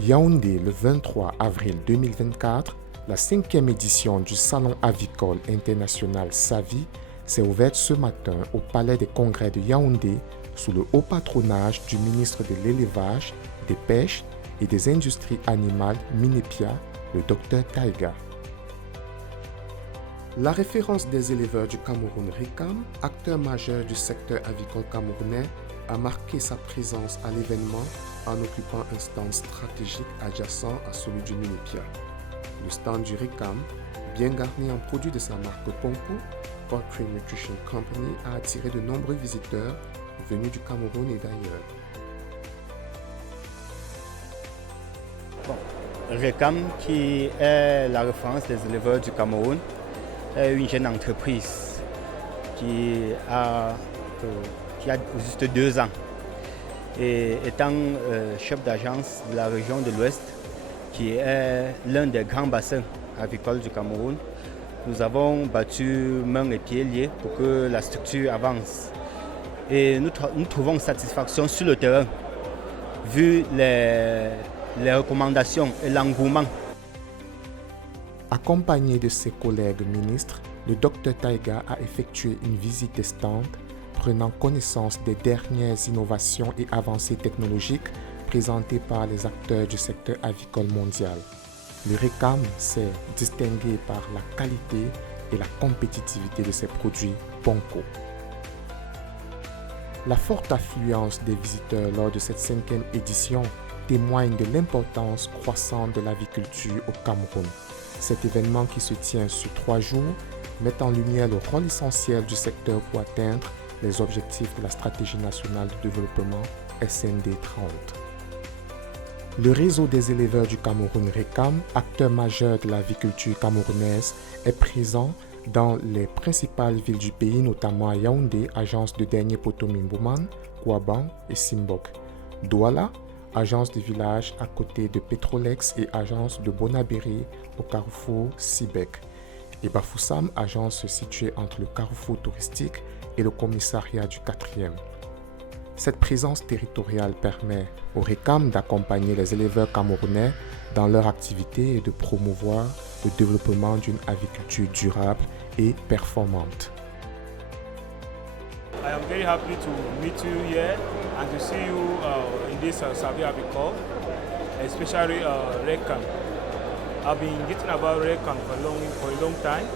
Yaoundé, le 23 avril 2024, la 5e édition du Salon avicole international SAVI s'est ouverte ce matin au Palais des Congrès de Yaoundé sous le haut patronage du ministre de l'Élevage, des Pêches et des Industries animales Minepia, le Dr Taiga. La référence des éleveurs du Cameroun RICAM, acteur majeur du secteur avicole camerounais, a marqué sa présence à l'événement en occupant un stand stratégique adjacent à celui du Minepia. Le stand du RICAM, bien garni en produits de sa marque Ponko, Poultry Nutrition Company, a attiré de nombreux visiteurs venus du Cameroun et d'ailleurs. RICAM, qui est la référence des éleveurs du Cameroun, est une jeune entreprise qui a juste 2 ans. Et étant chef d'agence de la région de l'Ouest, qui est l'un des grands bassins avicoles du Cameroun, nous avons battu main et pieds liés pour que la structure avance. Et nous trouvons satisfaction sur le terrain, vu les recommandations et l'engouement. Accompagné de ses collègues ministres, le Dr Taiga a effectué une visite des stands, prenant connaissance des dernières innovations et avancées technologiques présentées par les acteurs du secteur avicole mondial. Le RICAM s'est distingué par la qualité et la compétitivité de ses produits Ponko. La forte affluence des visiteurs lors de cette 5e édition témoigne de l'importance croissante de l'aviculture au Cameroun. Cet événement qui se tient sur 3 jours met en lumière le rôle essentiel du secteur pour atteindre les objectifs de la Stratégie nationale de développement SND 30. Le réseau des éleveurs du Cameroun RICAM, acteur majeur de l'aviculture camerounaise, est présent dans les principales villes du pays, notamment à Yaoundé, agence de dernier poteau Mimbouman, Kouaban et Simbok. Douala, agence de village à côté de Petrolex et agence de Bonabéry au carrefour Sibek. Et Bafoussam, agence située entre le carrefour touristique et le commissariat du 4e. Cette présence territoriale permet au RICAM d'accompagner les éleveurs camerounais dans leur activité et de promouvoir le développement d'une aviculture durable et performante. I am very happy to meet you here and to see you in this SAVI avicole, especially RICAM. I've been getting about RICAM for a long time.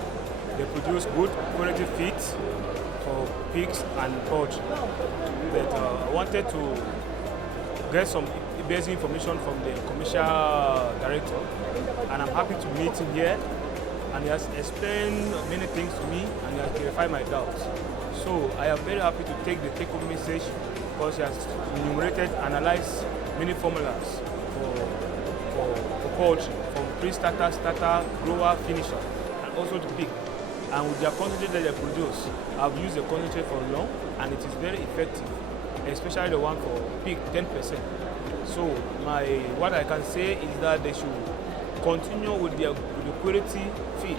They produce good quality feed for pigs and poultry. But I wanted to get some basic information from the commercial director, and I'm happy to meet him here. And he has explained many things to me and he has clarified my doubts. So I am very happy to take the take-home message because he has enumerated, analyzed many formulas for poultry, from pre-starter, starter, grower, finisher, and also the pig. And with their concentrate that they produce, I've used the concentrate for long and it is very effective, especially the one for pig, 10%. So what I can say is that they should continue with the quality feed.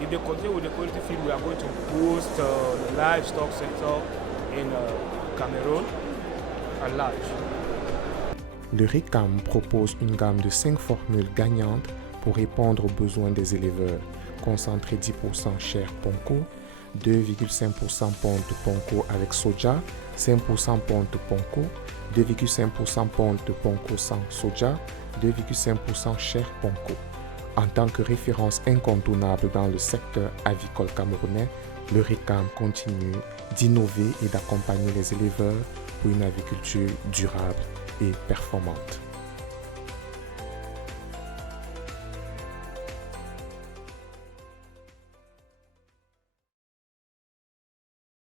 If they continue with the quality feed, we are going to boost the livestock sector in Cameroun at large. Le RICAM propose une gamme de 5 formules gagnantes pour répondre aux besoins des éleveurs. Concentré 10% chair Ponko, 2,5% ponte Ponko avec soja, 5% ponte Ponko, 2,5% ponte Ponko sans soja, 2,5% chair Ponko. En tant que référence incontournable dans le secteur avicole camerounais, le RICAM continue d'innover et d'accompagner les éleveurs pour une aviculture durable et performante.